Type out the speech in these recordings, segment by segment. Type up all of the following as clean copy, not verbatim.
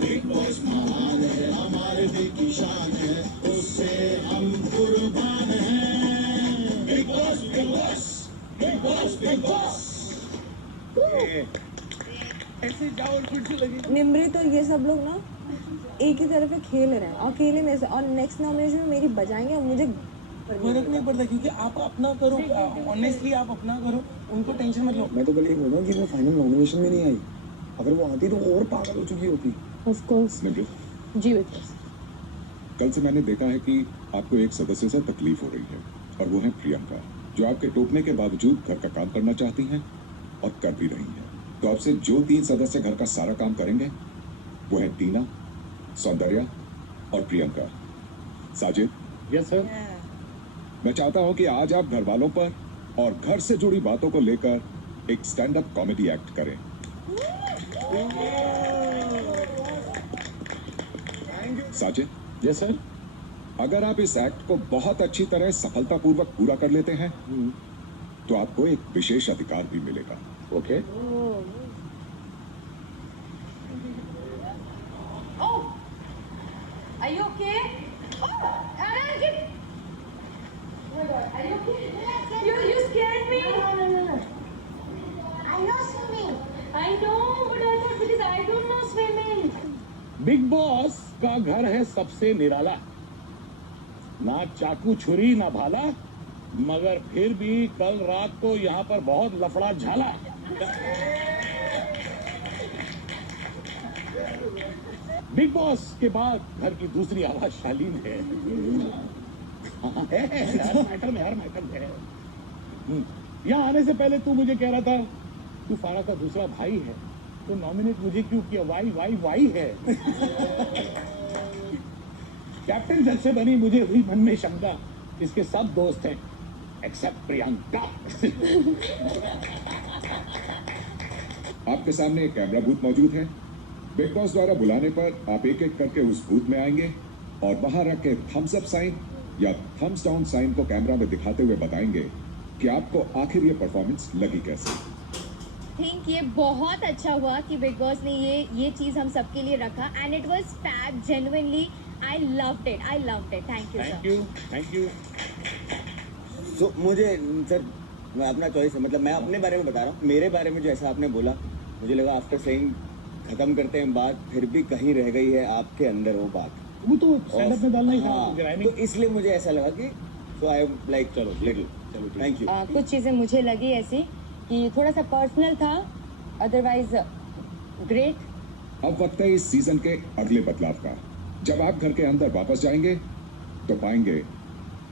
Big boss महान है, हमारे दिल की शान है, उससे हम कुर्बान हैं। Big boss, big boss, big boss, big boss. ऐसे जाओ और फिर से लगे। निम्रित और ये सब लोग ना एक ही तरफ से खेल रहे हैं अकेले में से, और नेक्स्ट नॉमिनेशन में मेरी बजाएंगे और मुझे फर्क नहीं पड़ता क्योंकि आप अपना करो, ऑनेस्टली आप अपना करो, उनको टेंशन मत लो। मैं तो कल ये बोल रहा हूँ कि वो फाइनल नॉमिनेशन में नहीं आई, अगर वो आती तो और पागल हो चुकी होती। ऑफ कोर्स निम्रित, जी विकास। कल से मैंने देखा है कि आपको एक सदस्य से तकलीफ हो रही है और वो है प्रियंका, जो आपके टोकने के बावजूद घर का काम करना चाहती हैं और कर भी रही हैं। तो आपसे जो 3 सदस्य घर का सारा काम करेंगे वो है टीना, सौंदर्या और प्रियंका। साजिद। Yes sir. मैं चाहता हूं कि आज आप घर वालों पर और घर से जुड़ी बातों को लेकर एक स्टैंड अप कॉमेडी एक्ट करें। साजिद। Yes sir. अगर आप इस एक्ट को बहुत अच्छी तरह सफलतापूर्वक पूरा कर लेते हैं तो आपको एक विशेष अधिकार भी मिलेगा। Okay. Are you okay? Oh, Anna, oh my God, are you okay? You scared me. No. I know swimming. I know, but I thought because I don't know swimming. Big boss का घर है सबसे निराला, ना चाकू छुरी ना भाला, मगर फिर भी कल रात को यहाँ पर बहुत लफड़ा झाला। बिग बॉस के बाद घर की दूसरी आवाज शालीन है। हर मैटर में है। यहाँ आने से पहले तू मुझे कह रहा था तू फारा का दूसरा भाई है, तो नॉमिनेट मुझे क्यों किया? वाई है। कैप्टन जब से बनी मुझे हुई मन में शंका, इसके सब दोस्त हैं एक्सेप्ट प्रियंका। आपके सामने एक कैमरा बूथ मौजूद है। बिग बॉस द्वारा बुलाने पर आप एक एक करके उस बूथ में आएंगे और वहां रखे थम्स अप साइन या थम्स डाउन साइन को कैमरा में दिखाते हुए बताएंगे कि आपको आखिर ये परफॉर्मेंस लगी कैसे। थिंक ये बहुत अच्छा हुआ कि बिग बॉस ने ये चीज हम सबके लिए रखा, and it was fab, genuinely I loved it. Thank you. तो मुझे सर, मैं अपना चॉइस है, मतलब मैं अपने बारे में बता रहा हूँ, मेरे बारे में जो ऐसा आपने बोला, मुझे लगा आफ्टर सेइंग खत्म करते हैं बात, फिर भी कहीं रह गई है आपके अंदर वो बात, वो तो स्टैंड अप में डालना ही था। हाँ, तो इसलिए मुझे ऐसा लगा कि सो आई एम लाइक चलो लिटिल, थैंक यू। कुछ चीजें मुझे लगी ऐसी कि थोड़ा सा पर्सनल था, अदरवाइज ग्रेट। अब वक्त है इस सीजन के अगले बदलाव का। जब आप घर के अंदर वापस जाएंगे तो पाएंगे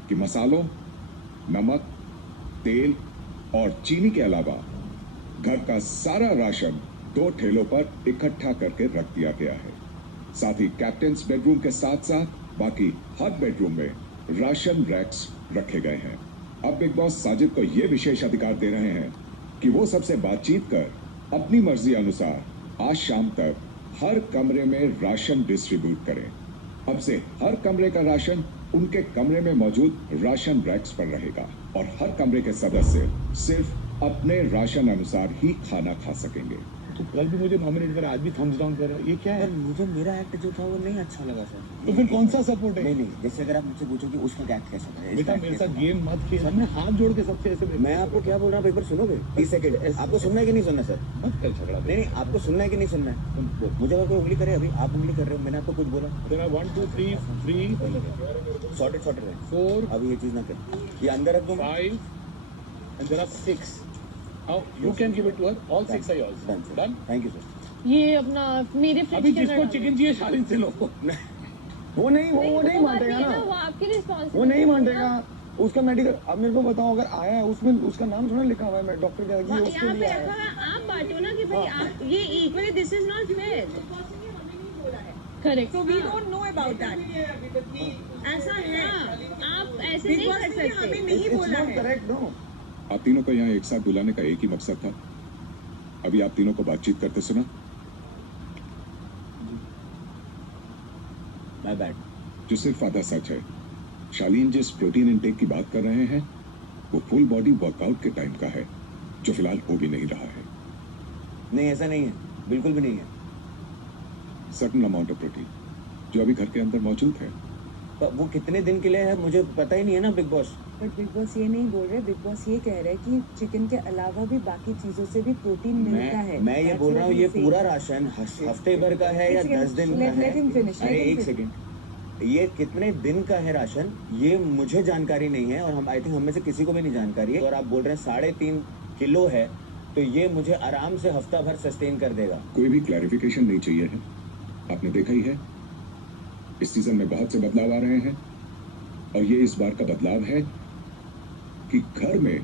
कि मसालों, नमक, तेल और चीनी के अलावा घर का सारा राशन 2 ठेलों पर इकट्ठा करके रख दिया गया है। साथ ही कैप्टन्स बेडरूम के साथ साथ बाकी हर बेडरूम में राशन रैक्स रखे गए हैं। अब बिग बॉस साजिद को यह विशेष अधिकार दे रहे हैं कि वो सबसे बातचीत कर अपनी मर्जी अनुसार आज शाम तक हर कमरे में राशन डिस्ट्रीब्यूट करें। अब से हर कमरे का राशन उनके कमरे में मौजूद राशन रैक्स पर रहेगा और हर कमरे के सदस्य सिर्फ अपने राशन अनुसार ही खाना खा सकेंगे। तो कल भी मुझे नॉमिनेट करा, आज भी थम्स डाउन कर रहा है, ये क्या है? पर मुझे मेरा एक्ट जो था वो नहीं अच्छा लगा सर। तो फिर कौन सा सपोर्ट है? नहीं, जैसे अगर आप मुझसे पूछो कि उसका एक्ट कैसा था, बेटा मेरे साथ गेम मत खेल, हमने हाथ जोड़ के सबसे ऐसे मैं आपको क्या बोल रहा हूँ, एक बार सुनोगे? 30 सेकंड। आपको सुनना है कि नहीं सुनना सर? मत कर झगड़ा। नहीं, आपको सुनना है कि नहीं सुनना है? मुझे अगर कोई उंगली करे, अभी आप उंगली कर रहे हो, मैंने आपको कुछ बोला? तेरा 1 2 3 सॉर्टेड रहे 4 अब ये चीज ना कर, ये अंदर रख दूंगा। 5 and there are 6. Now you can give it to her. All 6 are yours. Done? Thank you sir. ये अपना मेरे अभी जिसको चिकन चाहिए शालीन से लो। वो नहीं मांटेगा ना, वो आपकी रिस्पॉन्सिबिलिटी, वो नहीं मांटेगा उसका मेडिकल। अब मेरे को बताओ, अगर आया है उसमें उसका नाम थोड़ा लिखा हुआ है, मैं डॉक्टर क्या यहाँ पे रखा है, आप बांटो ना कि भाई आप ये equally, this is not fair. Correct, So we don't know about that. ऐसा है, आप ऐसे नहीं कर सकते। हमें नहीं बोला है। Correct no. आप तीनों को यहाँ एक साथ बुलाने का एक ही मकसद था। अभी आप तीनों को बातचीत करते सुना। My bad. जो सिर्फ आधा सच है, शालीन जिस प्रोटीन इनटेक की बात कर रहे हैं वो फुल बॉडी वर्कआउट के टाइम का है, जो फिलहाल हो भी नहीं रहा है। नहीं, ऐसा नहीं है, बिल्कुल भी नहीं है। सर्टेन अमाउंट ऑफ प्रोटीन जो अभी घर के अंदर मौजूद है। पर वो कितने दिन के लिए है मुझे पता ही नहीं है ना big boss. But big boss ये नहीं बोल रहे, बिग बॉस ये कह रहे हैं कि चिकन के अलावा भी बाकी चीजों से भी प्रोटीन मिलता है। मैं ये बोल रहा हूँ ये पूरा राशन हफ्ते भर का है या 10 दिन का Let him है? finish, अरे let him एक सेकंड, ये कितने दिन का है राशन ये मुझे जानकारी नहीं है और हम आई थिंक हम में से किसी को भी नहीं जानकारी है। और आप बोल रहे हैं 3.5 किलो है तो ये मुझे आराम से हफ्ता भर सस्टेन कर देगा। कोई भी क्लैरिफिकेशन नहीं चाहिए है। आपने देखा ही है इस सीजन में बहुत से बदलाव आ रहे हैं और ये इस बार का बदलाव है कि घर में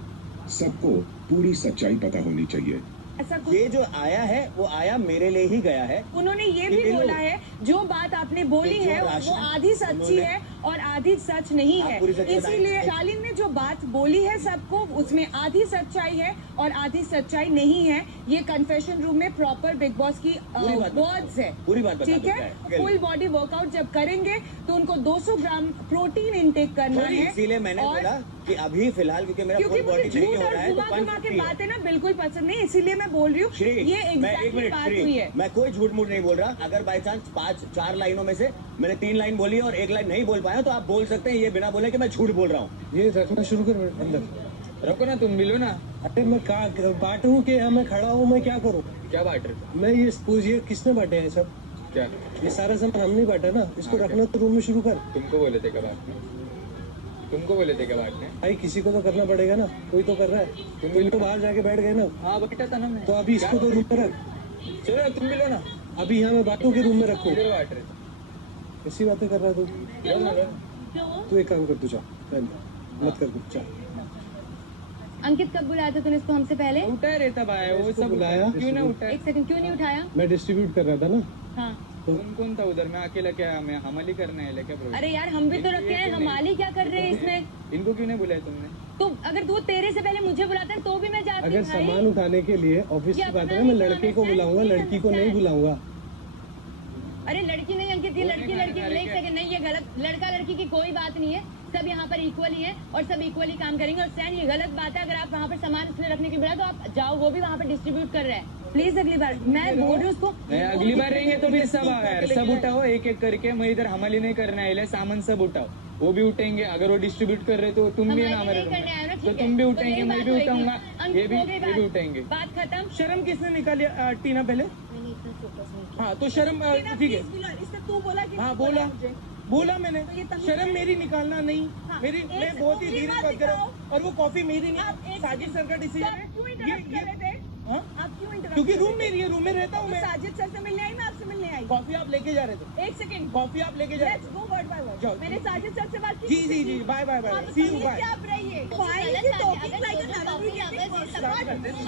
सबको पूरी सच्चाई पता होनी चाहिए। ऐसा कुछ ये जो आया है वो आया मेरे लिए ही गया है। उन्होंने ये भी ये लो। बोला है जो बात आपने बोली ये जो है वो राशन आधी सच्ची उन्होंने- है और आधी सच नहीं आप है। पूरी सच्चाई इसीलिए बताएं। शालीन ने जो बात बोली है सबको उसमें आधी सच्चाई है और आधी सच्चाई नहीं है। ये कन्फेशन रूम में प्रॉपर बिग बॉस की पूरी बात बता- वर्ड्स है। पूरी बात बता ठीक देता है, है। फुल बॉडी वर्कआउट जब करेंगे तो उनको 200 ग्राम प्रोटीन इंटेक करना वही है। इसीलिए मैंने और- बोला कि अभी फिलहाल क्योंकि मेरा क्योंकि फुल मुझे बॉडी नहीं झूठ हो और रहा है तो घुमा घुमा के 150 है। बातें ना बिल्कुल पसंद नहीं, इसीलिए मैं बोल रही हूँ श्री, ये मैं एक एग्जैक्टली मिनट बात श्री, हुई है। मैं कोई झूठ मूठ नहीं बोल रहा। अगर बाई चांस 4 लाइनों में से मैंने 3 लाइन बोली और 1 लाइन नहीं बोल पाया तो आप बोल सकते हैं ये बिना बोले कि मैं झूठ बोल रहा हूँ। ये रखना शुरू कर अंदर रखो ना, तुम मिलो ना। अरे मैं कहा बांटूं कि यहाँ मैं खड़ा हूँ, मैं क्या करूँ? क्या बांट रहे हो? मैं ये पूछिए किसने बांटे हैं सब? क्या ये सारा सामान हमने बांटा ना, इसको हाँ, रखना तो रूम में शुरू कर। तुमको बोले थे क्या बांटने? तुमको बोले थे क्या बांटने? भाई किसी को तो करना पड़ेगा ना, कोई तो कर रहा है। तुम तो बाहर जाके बैठ गए ना, हाँ बैठा था ना मैं। तो अभी इसको तो रूम में रख। चलो तुम मिलो ना। अभी यहाँ मैं बांटू के रूम में रखूँ? किधर बांट रहे थे? ऐसी बातें कर रहा है तू। लो ना, लो। तू एक काम कर, तू जा मत कर, तू चल। अंकित कब बुलाया था तूने इसको हमसे पहले? उठा रहता भाई वो इसको सब। बुलाया। क्यों ना उठा? एक सेकंड, क्यों नहीं उठाया? मैं डिस्ट्रीब्यूट कर रहा था ना। हाँ, कौन था उधर? मैं अकेला क्या, मैं हमाली करने आया क्या प्रोग्राम? अरे यार हम भी तो रखे हैं, हमारी क्या कर रहे हैं इसमें? इनको क्यों नहीं बुलाया तुमने? तो अगर तू तेरे से पहले मुझे बुलाता है तो भी मैं जाती अगर भाई। सामान उठाने के लिए ऑब्वियस ये की बात अपना है ना, मैं ही लड़के काम को है, बुलाऊंगा, please लड़की को नहीं understand। बुलाऊंगा। अरे लड़की नहीं अंकित, ये वो लड़की नहीं लड़की खाना, एक अरे सेकंड नहीं, ये गलत। लड़का लड़की की कोई बात नहीं है, सब यहाँ पर इक्वली है और सब इक्वली काम करेंगे। और सैन ये गलत बात है, अगर आप वहाँ पर सामान इसलिए रखने की बजाय तो आप जाओ, वो भी वहाँ पर डिस्ट्रीब्यूट कर रहे हैं। प्लीज अगली बार मैं बोल रही हूँ उसको। नहीं, अगली बार रहेंगे तो फिर सब आओ यार, सब उठाओ एक एक करके। मैं इधर हमाली नहीं करने आए, सामान सब उठाओ, वो भी उठेंगे। अगर वो डिस्ट्रीब्यूट कर रहे तो तुम भी है ना हमारी हमारे नहीं करने आए ना, रूम में, ठीक तो है। तुम भी तो उठाएंगे, यही मैं बात भी होगी। उठाऊंगा, अंकित, ये हो गई भी बात। उठाएंगे। बात खत्म। शर्म किसने निकाली टीना पहले? मैंने इतना फोकस नहीं किया। हाँ तो शर्म ठीक है। इसने तू बोला कि हाँ बोला बोला मैंने, तो ये तमीज़ शर्म है। मेरी निकालना नहीं। हाँ, मेरी एक मैं से बहुत ही ऊपरी धीरे बात बात कर रहा हूँ दिखाओ। और वो कॉफी मेरी आप नहीं, एक साजिद सर का तो डिसीजन आप है। क्यों इंटरप्ट कर रहे थे? हाँ? आप क्यों इंटरप्ट क्योंकि कर रहे रूम मेरी है, रूम में रहता हूँ थे? मैं। साजिद सर से मिलने आई, मैं आपसे मिलने आई। कॉफी आप लेके जा रहे थे, एक सेकंड, कॉफी आप लेके जा रहे let's go word by word. जाओ। मैंने साजिद सर से बात की। जी जी जी, बाय बाय बाय, आप सी यू तमीज़ बाय। से आप रहिए। गलत Why is he बात है, talking अगर like a सोचो none of कॉफी you अगर getting इस first?